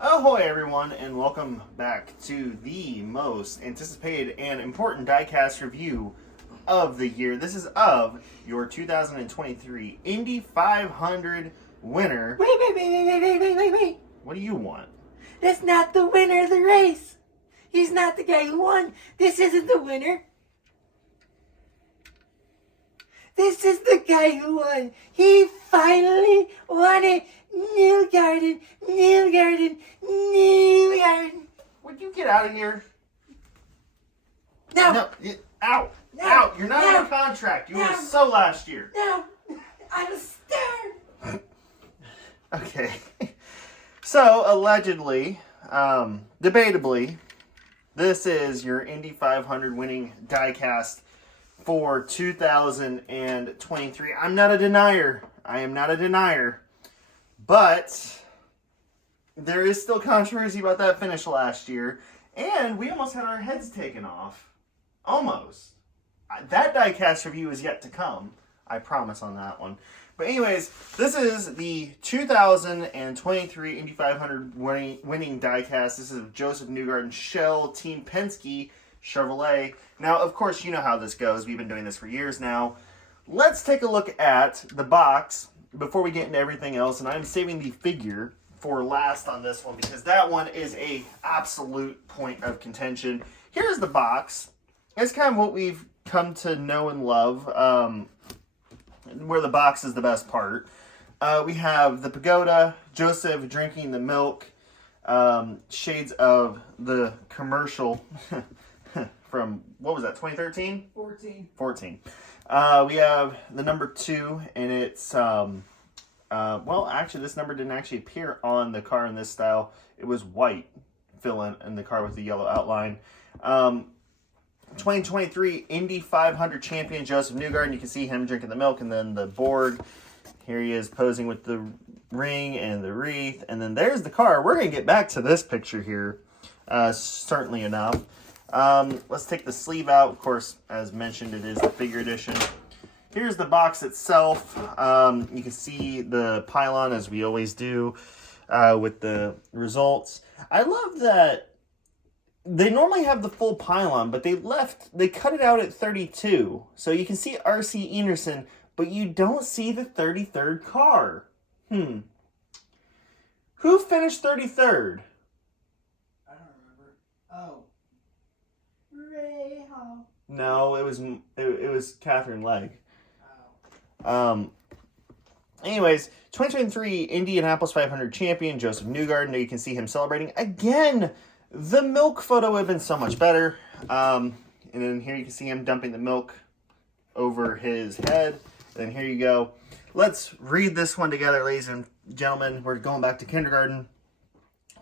Ahoy everyone, and welcome back to the most anticipated and important diecast review of the year. This is of your 2023 Indy 500 winner. Wait. What do you want? That's not the winner of the race. He's not the guy who won. This isn't the winner. This is the guy who won. He finally won it. New garden. Would you get out of here? No. Out. No. Out. You're not No. on contract. You No. were so last year. No. I'm a star. Okay. So, allegedly, debatably, this is your Indy 500 winning diecast for 2023. I'm not a denier. I am not a denier. But there is still controversy about that finish last year. And we almost had our heads taken off. Almost. That diecast review is yet to come. I promise on that one. But anyways, this is the 2023 Indy 500 winning diecast. This is Joseph Newgarden Shell Team Penske Chevrolet. Now, of course, you know how this goes. We've been doing this for years now. Let's take a look at the box before we get into everything else. And I'm saving the figure for last on this one because that one is a absolute point of contention. Here's the box. It's kind of what we've come to know and love, where the box is the best part. We have the pagoda, Joseph drinking the milk, shades of the commercial from, what was that, 2013? 14. We have the number 2, and it's, well, actually, this number didn't actually appear on the car in this style. It was white fill-in in the car with the yellow outline. 2023 Indy 500 champion Joseph Newgarden. You can see him drinking the milk, and then the board. Here he is posing with the ring and the wreath, and then there's the car. We're going to get back to this picture here, certainly enough. Let's take the sleeve out. Of course, as mentioned, it is the figure edition. Here's the box itself. You can see the pylon, as we always do, with the results. I love that they normally have the full pylon, but they cut it out at 32. So you can see R.C. Enerson, but you don't see the 33rd car. Who finished 33rd? I don't remember. Oh. Ray Hall. No, it was Catherine Legg. Anyways, 2023 Indianapolis 500 champion Joseph Newgarden. Now you can see him celebrating again. The milk photo would have been so much better. And then here you can see him dumping the milk over his head. And here you go. Let's read this one together, ladies and gentlemen. We're going back to kindergarten.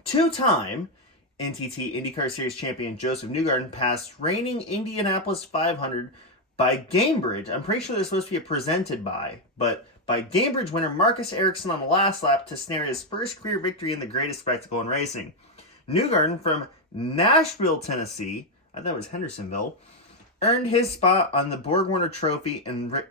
2-time NTT IndyCar Series champion Joseph Newgarden passed reigning Indianapolis 500 by Gamebridge. I'm pretty sure this was supposed to be a presented by, but by Gamebridge winner Marcus Ericsson on the last lap to snare his first career victory in the greatest spectacle in racing. Newgarden from Nashville, Tennessee, I thought it was Hendersonville, earned his spot on the Borg-Warner Trophy in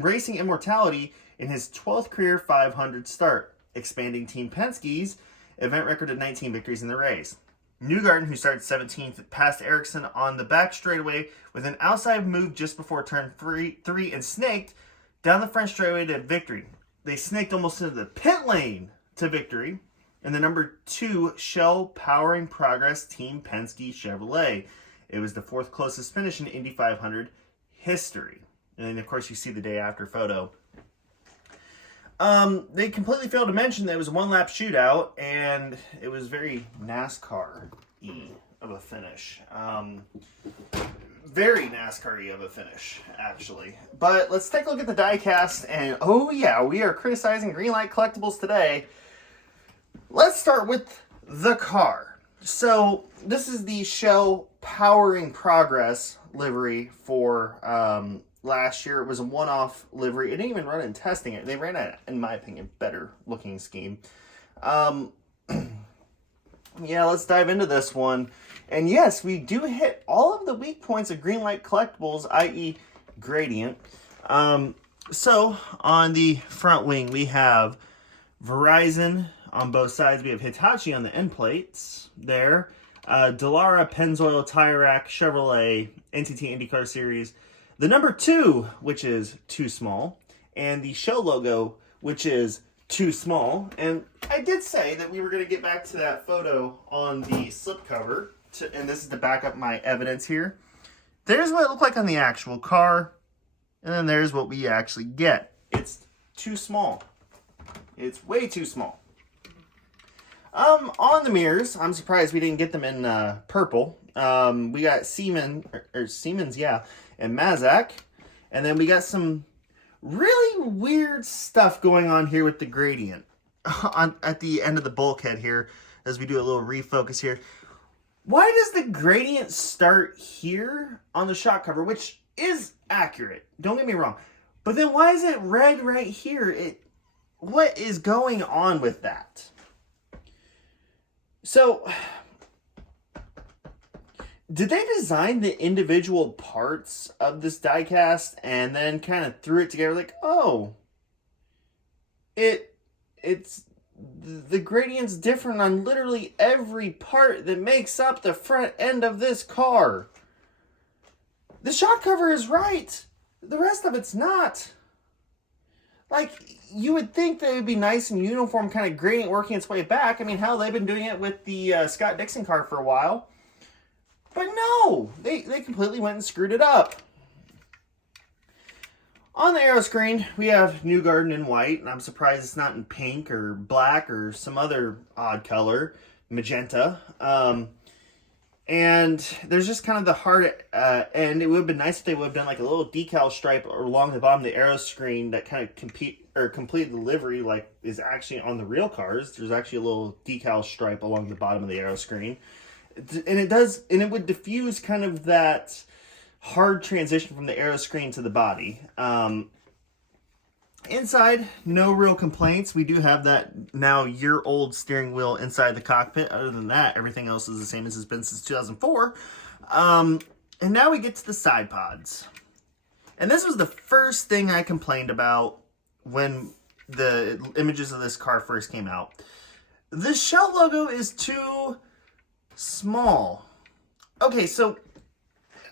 racing immortality in his 12th career 500 start, expanding Team Penske's event record of 19 victories in the race. Newgarden, who started 17th, passed Ericsson on the back straightaway with an outside move just before turn 3 and snaked down the front straightaway to victory. They snaked almost into the pit lane to victory in the number 2 Shell Powering Progress Team Penske Chevrolet. It was the 4th closest finish in Indy 500 history. And then, of course, you see the day after photo. They completely failed to mention that it was a one-lap shootout, and it was very NASCAR-y of a finish. Very NASCAR-y of a finish, actually. But let's take a look at the diecast, and oh yeah, we are criticizing Greenlight Collectibles today. Let's start with the car. So, this is the Shell Powering Progress livery for last year. It was a one-off livery. It didn't even run in testing it. They ran a, in my opinion, better looking scheme. Yeah, let's dive into this one. And yes, we do hit all of the weak points of Greenlight Collectibles, i.e. gradient. So on the front wing, we have Verizon on both sides. We have Hitachi on the end plates there. Dallara, Pennzoil, Tire Rack, Chevrolet, NTT IndyCar Series. The number 2, which is too small. And the Shell logo, which is too small. And I did say that we were going to get back to that photo on the slipcover. And this is to back up my evidence here. There's what it looked like on the actual car. And then there's what we actually get. It's too small. It's way too small. On the mirrors, I'm surprised we didn't get them in purple. We got Siemens, yeah, and Mazak. And then we got some really weird stuff going on here with the gradient at the end of the bulkhead here as we do a little refocus here. Why does the gradient start here on the shock cover, which is accurate, don't get me wrong, but then why is it red right here? What is going on with that? So, did they design the individual parts of this diecast and then kind of threw it together like, oh, it's the gradient's different on literally every part that makes up the front end of this car. The shock cover is right. The rest of it's not. Like, you would think that it would be nice and uniform kind of gradient working its way back. I mean, hell, they've been doing it with the Scott Dixon car for a while. But no, they completely went and screwed it up. On the aero screen, we have Newgarden in white, and I'm surprised it's not in pink or black or some other odd color, magenta. And there's just kind of the hard end. It would have been nice if they would have done like a little decal stripe along the bottom of the aero screen that kind of complete the livery like is actually on the real cars. There's actually a little decal stripe along the bottom of the aero screen. And it would diffuse kind of that hard transition from the aero screen to the body. Inside, no real complaints. We do have that now year-old steering wheel inside the cockpit. Other than that, everything else is the same as it's been since 2004. And now we get to the side pods. And this was the first thing I complained about when the images of this car first came out. The Shell logo is too small. Okay, so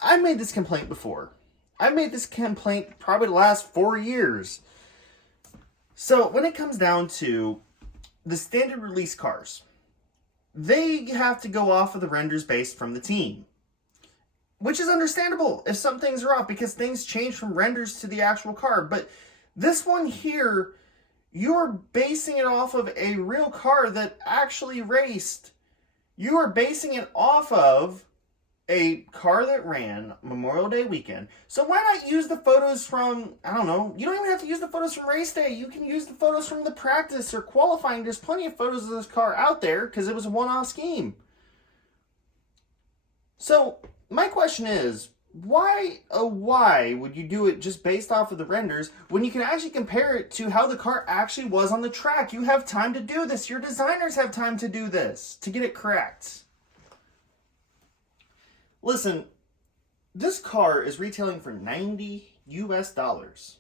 I made this complaint before. I made this complaint probably the last 4 years. So when it comes down to the standard release cars, they have to go off of the renders based from the team. Which is understandable if some things are off because things change from renders to the actual car. But this one here, you're basing it off of a real car that actually raced. You are basing it off of a car that ran Memorial Day weekend. So why not use the photos from, I don't know, you don't even have to use the photos from race day. You can use the photos from the practice or qualifying. There's plenty of photos of this car out there because it was a one-off scheme. So my question is, why would you do it just based off of the renders when you can actually compare it to how the car actually was on the track? You have time to do this. Your designers have time to do this, to get it correct. Listen, this car is retailing for $90 US.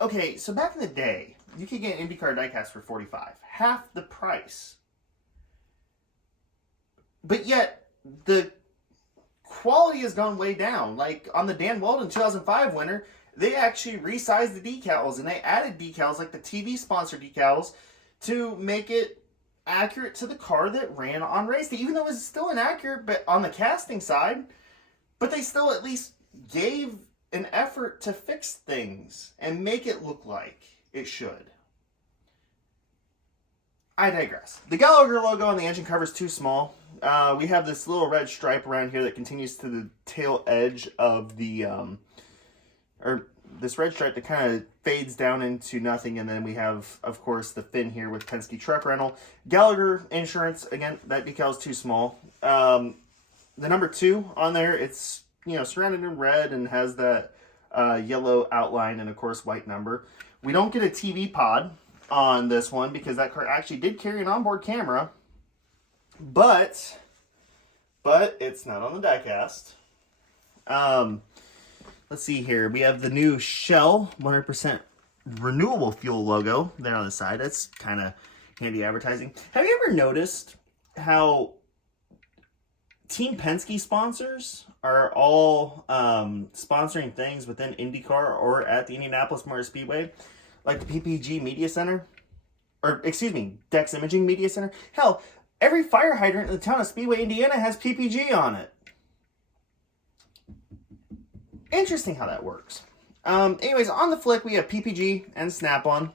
Okay, so back in the day, you could get an IndyCar diecast for $45, half the price. But yet, the quality has gone way down. Like on the Dan Weldon 2005 winner, they actually resized the decals and they added decals like the TV sponsor decals to make it accurate to the car that ran on race day, even though it was still inaccurate but on the casting side, but they still at least gave an effort to fix things and make it look like it should. I digress. The Gallagher logo on the engine cover is too small. We have this little red stripe around here that continues to the tail edge of the or this red stripe that kind of fades down into nothing, and then we have, of course, the fin here with Penske Truck Rental. Gallagher Insurance, again, that decal is too small. The number 2 on there, it's, you know, surrounded in red and has that yellow outline and, of course, white number. We don't get a TV pod on this one because that car actually did carry an onboard camera, but it's not on the diecast. Let's see here. We have the new Shell 100% renewable fuel logo there on the side. That's kind of handy advertising. Have you ever noticed how Team Penske sponsors are all sponsoring things within IndyCar or at the Indianapolis Motor Speedway, like the PPG Media Center, or excuse me, Dex Imaging Media Center? Hell, every fire hydrant in the town of Speedway, Indiana has PPG on it. Interesting how that works. Anyways, on the flick, we have PPG and Snap-on.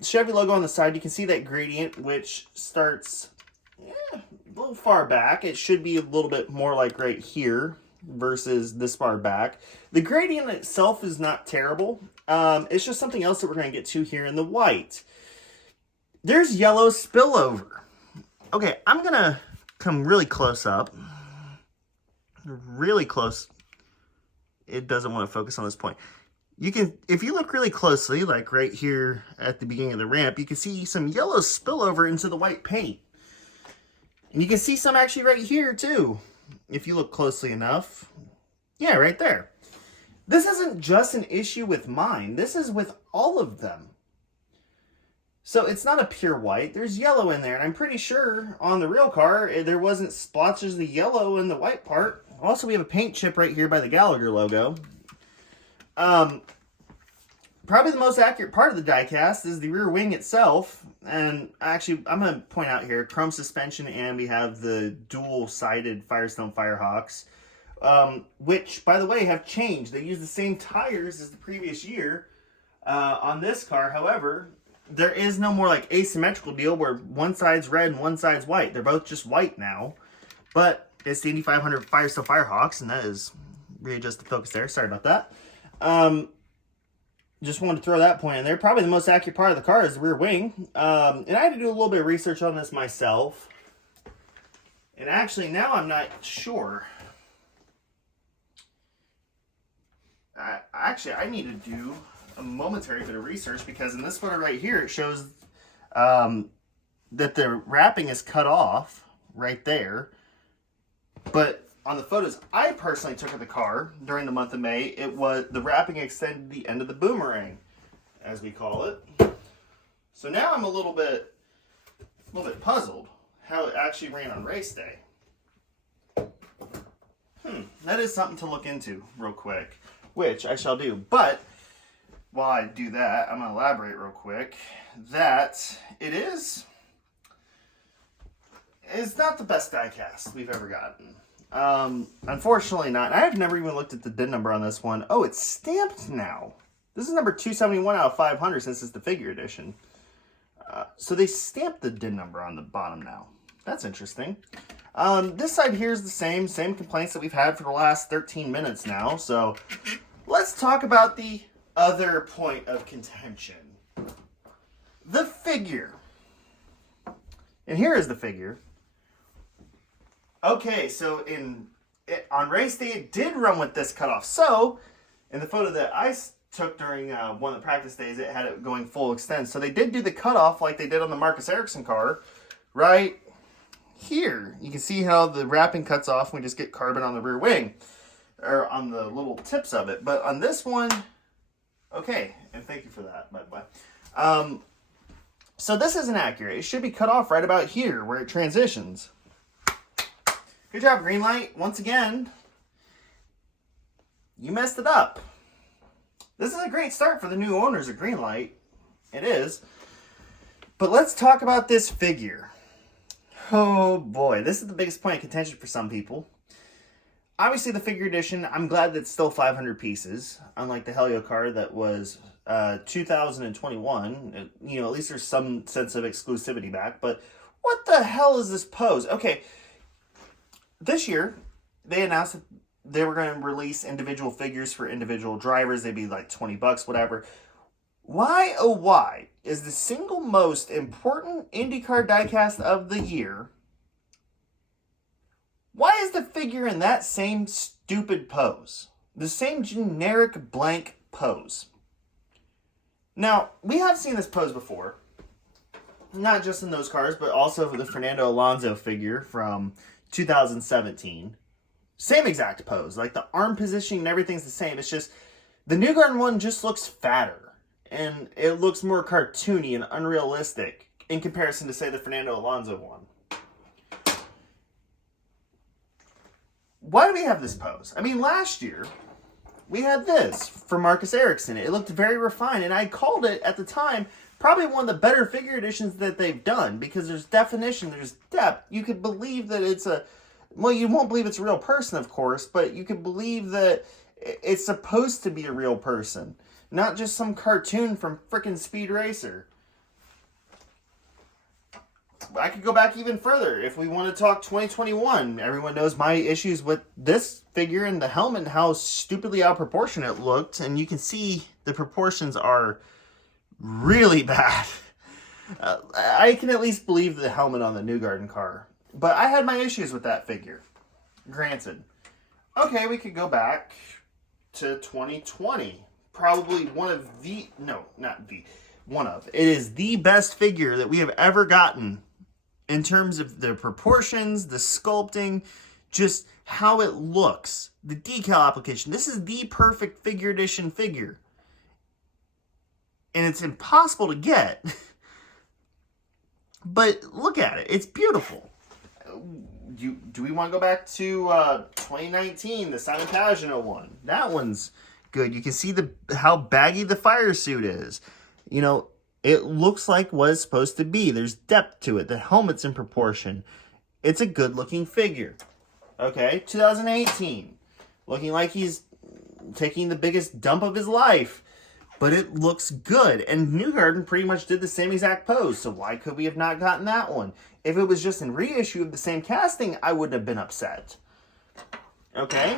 Chevy logo on the side. You can see that gradient, which starts a little far back. It should be a little bit more like right here versus this far back. The gradient itself is not terrible. It's just something else that we're going to get to here in the white. There's yellow spillover. Okay, I'm going to come really close up. Really close. It doesn't want to focus on this point. You can, if you look really closely, like right here at the beginning of the ramp, you can see some yellow spillover into the white paint. And you can see some actually right here too, if you look closely enough. Yeah, right there. This isn't just an issue with mine. This is with all of them. So it's not a pure white. There's yellow in there. And I'm pretty sure on the real car, there wasn't splotches of the yellow in the white part. Also, we have a paint chip right here by the Gallagher logo. Probably the most accurate part of the diecast is the rear wing itself. And actually, I'm going to point out here, chrome suspension, and we have the dual-sided Firestone Firehawks, which, by the way, have changed. They use the same tires as the previous year on this car. However, there is no more like asymmetrical deal where one side's red and one side's white. They're both just white now. But it's the Indy 500 Firestone Firehawks, and that is readjust the focus there. Sorry about that. Just wanted to throw that point in there. Probably the most accurate part of the car is the rear wing. And I had to do a little bit of research on this myself. And actually, now I'm not sure. I need to do a momentary bit of research because in this photo right here, it shows that the wrapping is cut off right there. But on the photos I personally took of the car during the month of May, it was the wrapping extended the end of the boomerang, as we call it. So now I'm a little bit puzzled how it actually ran on race day. That is something to look into real quick, which I shall do. But while I do that, I'm going to elaborate real quick that it's not the best diecast we've ever gotten. Unfortunately not. And I've never even looked at the DIN number on this one. Oh, it's stamped now. This is number 271 out of 500 since it's the figure edition. So they stamped the DIN number on the bottom now. That's interesting. This side here is the same complaints that we've had for the last 13 minutes now. So let's talk about the other point of contention. The figure. And here is the figure. Okay, so on race day, it did run with this cutoff. So, in the photo that I took during one of the practice days, it had it going full extend. So they did do the cutoff like they did on the Marcus Ericsson car, right here. You can see how the wrapping cuts off. We just get carbon on the rear wing, or on the little tips of it. But on this one, okay, and thank you for that, by the way. So this isn't accurate. It should be cut off right about here where it transitions. Good job, Greenlight. Once again, you messed it up. This is a great start for the new owners of Greenlight. It is. But let's talk about this figure. Oh boy, this is the biggest point of contention for some people. Obviously, the figure edition, I'm glad that it's still 500 pieces, unlike the Helio car that was 2021. You know, at least there's some sense of exclusivity back. But what the hell is this pose? Okay. This year, they announced that they were going to release individual figures for individual drivers. They'd be like $20, whatever. Why, oh why, is the single most important IndyCar diecast of the year, why is the figure in that same stupid pose? The same generic blank pose. Now, we have seen this pose before. Not just in those cars, but also the Fernando Alonso figure from 2017. Same exact pose. Like the arm positioning and everything's the same. It's just The Newgarden one just looks fatter, and it looks more cartoony and unrealistic in comparison to, say, the Fernando Alonso one. Why do we have this pose? I mean, last year, we had this for Marcus Ericsson. It looked very refined, and I called it, at the time, probably one of the better figure editions that they've done, because there's definition, there's depth. You could believe that it's a... Well, you won't believe it's a real person, of course, but you could believe that it's supposed to be a real person, not just some cartoon from frickin' Speed Racer. I could go back even further if we want to talk 2021. Everyone knows my issues with this figure and the helmet and how stupidly out of proportion it looked, and you can see the proportions are really bad. I can at least believe the helmet on the Newgarden car, but I had my issues with that figure. Granted. Okay, we could go back to 2020. Probably one of the... No, not the... One of. It is the best figure that we have ever gotten in terms of the proportions, the sculpting, just how it looks, the decal application. This is the perfect figure edition figure. And it's impossible to get. But look at it. It's beautiful. Do we want to go back to 2019, the Simon Pagenaud one? That one's good. You can see how baggy the fire suit is. You know, it looks like what it's supposed to be. There's depth to it. The helmet's in proportion. It's a good-looking figure. Okay, 2018. Looking like he's taking the biggest dump of his life. But it looks good. And Newgarden pretty much did the same exact pose. So why could we have not gotten that one? If it was just in reissue of the same casting, I wouldn't have been upset. Okay.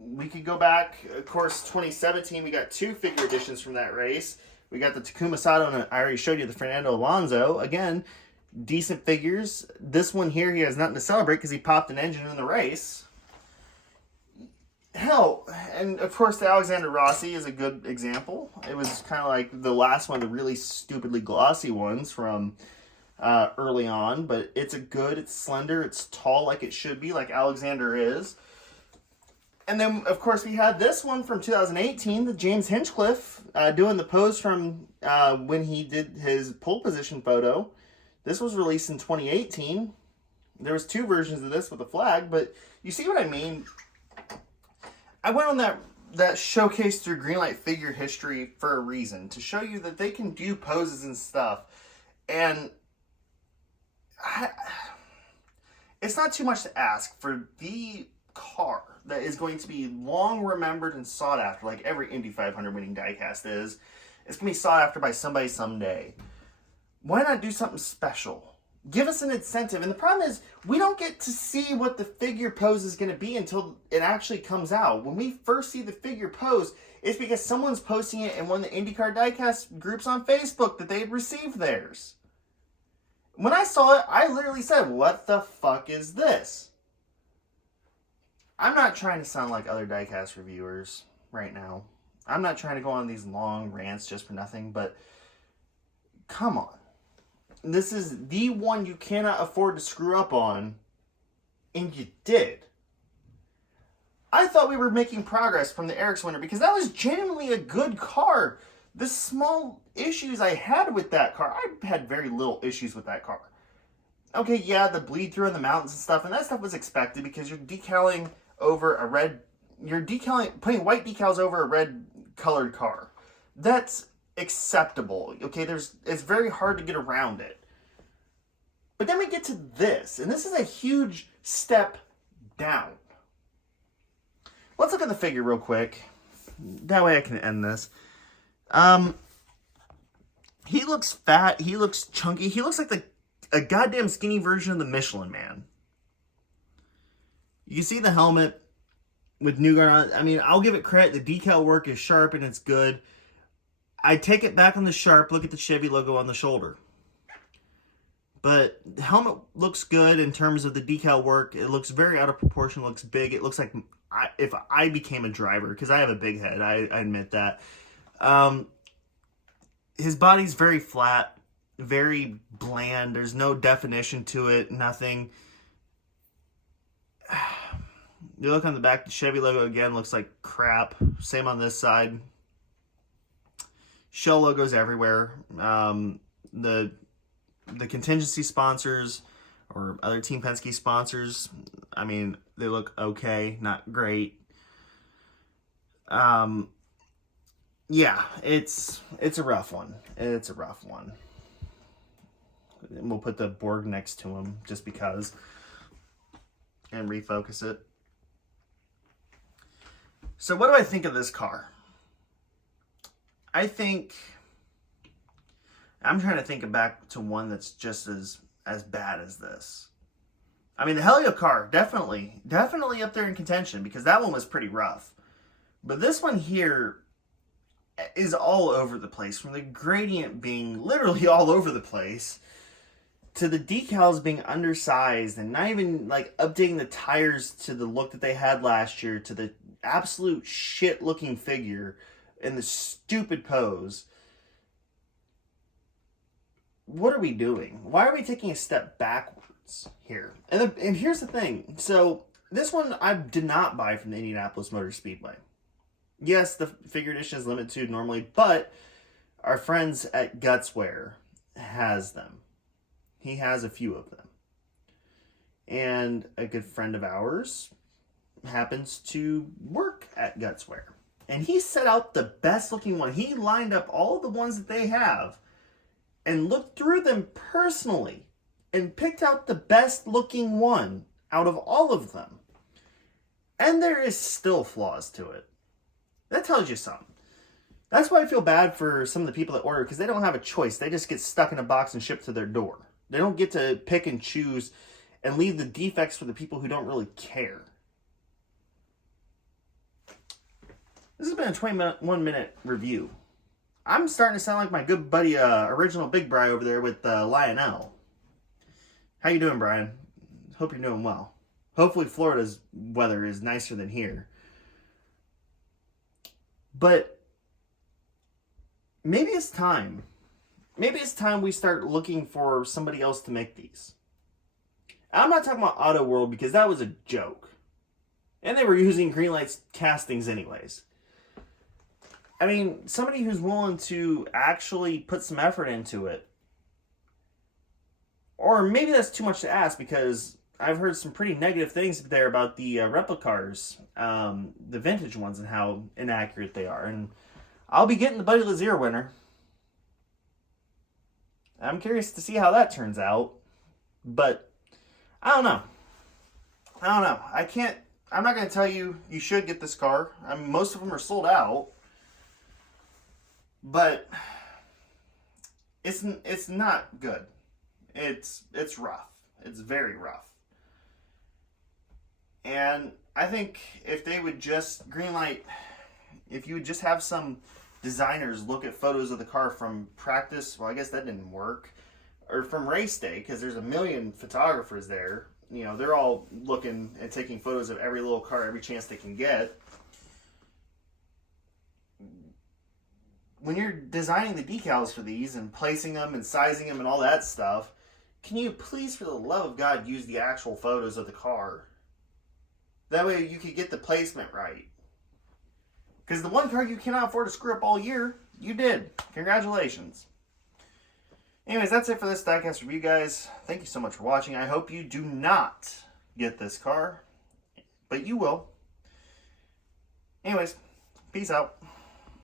We could go back. Of course, 2017, we got 2 figure editions from that race. We got the Takuma Sato, and I already showed you the Fernando Alonso. Again, decent figures. This one here, he has nothing to celebrate because he popped an engine in the race. Hell, and of course the Alexander Rossi is a good example. It was kind of like the last one of the really stupidly glossy ones from early on, but it's it's slender, it's tall like it should be, like Alexander is. And then, of course, we had this one from 2018, the James Hinchcliffe, doing the pose from when he did his pole position photo. This was released in 2018. There was 2 versions of this with a flag, but you see what I mean? I went on that showcase through Greenlight figure history for a reason, to show you that they can do poses and stuff. And it's not too much to ask for the car that is going to be long remembered and sought after, like every Indy 500 winning diecast is. It's going to be sought after by somebody someday. Why not do something special? Give us an incentive. And the problem is, we don't get to see what the figure pose is going to be until it actually comes out. When we first see the figure pose, it's because someone's posting it in one of the IndyCar diecast groups on Facebook that they had received theirs. When I saw it, I literally said, what the fuck is this? I'm not trying to sound like other diecast reviewers right now. I'm not trying to go on these long rants just for nothing, but come on. This is the one you cannot afford to screw up on, and you did. I thought we were making progress from the Ericsson winner because that was genuinely a good car. The small issues I had with that car, I had very little issues with that car. Okay, yeah, the bleed through in the mountains and stuff, and that stuff was expected because you're decaling over a red, putting white decals over a red colored car. That's acceptable. Okay, it's very hard to get around it. But then we get to this, and this is a huge step down. Let's look at the figure real quick. That way I can end this. He looks fat, he looks chunky, he looks like a goddamn skinny version of the Michelin Man. You see the helmet with Newgarden on it. I mean, I'll give it credit. The decal work is sharp and it's good. I take it back on the sharp. Look at the Chevy logo on the shoulder. But the helmet looks good in terms of the decal work. It looks very out of proportion. It looks big. It looks like if I became a driver, because I have a big head. I admit that. His body's very flat, very bland. There's no definition to it, nothing. You look on the back, the Chevy logo again looks like crap. Same on this side. Shell logos everywhere. The contingency sponsors or other Team Penske sponsors, I mean, they look okay, not great. Yeah, it's a rough one. It's a rough one. And we'll put the Borg next to him just because, and refocus it. So what do I think of this car? I'm trying to think back to one that's just as bad as this. I mean, the Helio car, definitely up there in contention because that one was pretty rough. But this one here is all over the place, from the gradient being literally all over the place to the decals being undersized and not even like updating the tires to the look that they had last year, to the absolute shit looking figure and the stupid pose. What are we doing? Why are we taking a step backwards here? And here's the thing. So this one I did not buy from the Indianapolis Motor Speedway. Yes, the figure edition is limited to normally, but our friends at Gutswear has them. He has a few of them. And a good friend of ours happens to work at Gutswear. And he set out the best looking one. He lined up all the ones that they have and looked through them personally and picked out the best looking one out of all of them. And there is still flaws to it. That tells you something. That's why I feel bad for some of the people that order, because they don't have a choice. They just get stuck in a box and shipped to their door. They don't get to pick and choose and leave the defects for the people who don't really care. This has been a 21-minute review. I'm starting to sound like my good buddy, original Big Bri over there with Lionel. How you doing, Brian? Hope you're doing well. Hopefully Florida's weather is nicer than here. But maybe it's time. Maybe it's time we start looking for somebody else to make these. I'm not talking about Auto World because that was a joke. And they were using Greenlight's castings anyways. I mean, somebody who's willing to actually put some effort into it. Or maybe that's too much to ask, because I've heard some pretty negative things there about the replicas, the vintage ones, and how inaccurate they are. And I'll be getting the Buddy Lazier winner. I'm curious to see how that turns out. But I don't know. I'm not going to tell you you should get this car. I mean, most of them are sold out. But it's not good. It's rough. It's very rough. And I think if they would just, Greenlight, if you would just have some designers look at photos of the car from practice, well, I guess that didn't work, or from race day, because there's a million photographers there. You know, they're all looking and taking photos of every little car every chance they can get. When you're designing the decals for these and placing them and sizing them and all that stuff, can you please, for the love of God, use the actual photos of the car? That way you could get the placement right. Because the one car you cannot afford to screw up all year, you did. Congratulations. Anyways, that's it for this Diecast review, guys. Thank you so much for watching. I hope you do not get this car, but you will. Anyways, peace out.